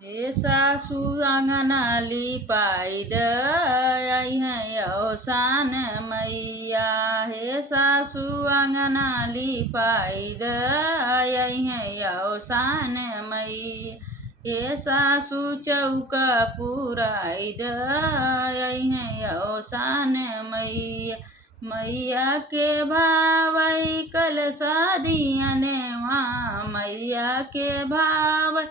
हे सासु अंगना लिपाइद आई है औसान मैया। हे सासु अंगना लिपाइद आई है औसान मैया। हे सासु चौका पुराइद आई है औसान मैया। मैया के भावई कलसा दियने माँ मैया के भाव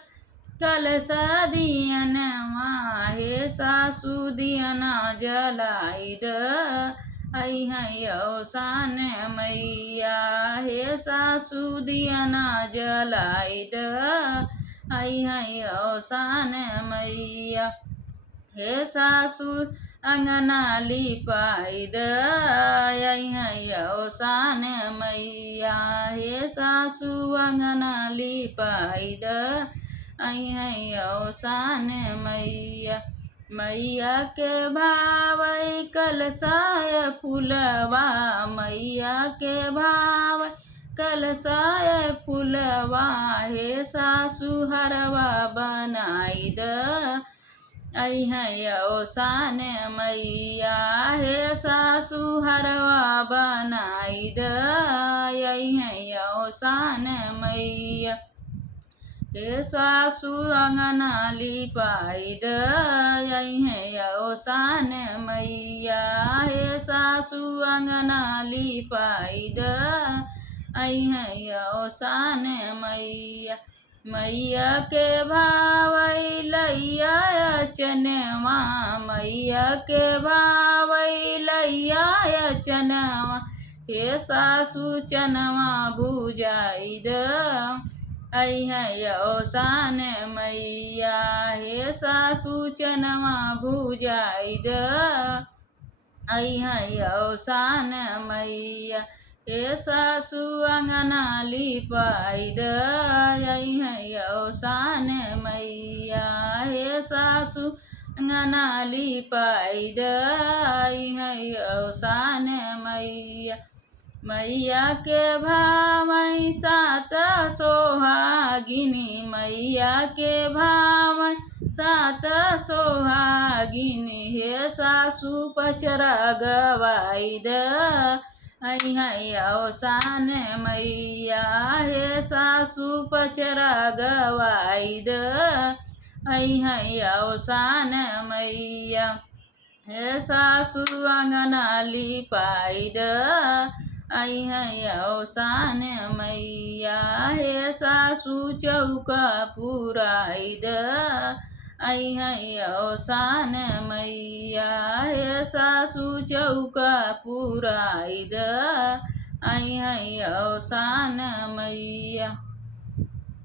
कलसा दियनवा। हे सासु दियना जलाइद आई है औसान मैया। हे सासु दियना जलाइद आई है औसान मैया। हे सासु अंगना लिपाइद आई है औसान मैया। हे सासु अंगना लिपाइद आई है औसान मैया। मैया के भावई कलसाय फुलवा मैया के भाव कलसाय फुलवा। हे सासु हरवा बनाइद आई है औसान मैया। हे सासु हरवा बनाइद आई है औसान मैया। हे सासु अंगना लिपाइद आई है औसान मैया। हे सासु अंगना लिपाइद आई है औसान मैया। मैया के भावई लैया चनवा मैया के भावई लैया चनवा। हे सासु चनवा बुझाइद आई है औसान मैया। हे सासु चनवा बुझाइद आई है औसान मैया। हे सासु अंगना लिपाइद आई है औसान मैया। हे सासु अंगना लिपाइद आई है औसान मैया। मैया के भावई सात सोहागिनी मैया के भावई सात सोहागिनी। हे सासु पचरा गवाइद आई है औसान मैया। हे सासु पचरा गवाइद आई है औसान मैया। हे सासु अंगना लिपाइद आई है औसान मैया। हे सासु चौका पुराइद आई है औसान मैया। हे सासु चौका पुराइद आई है औसान मैया।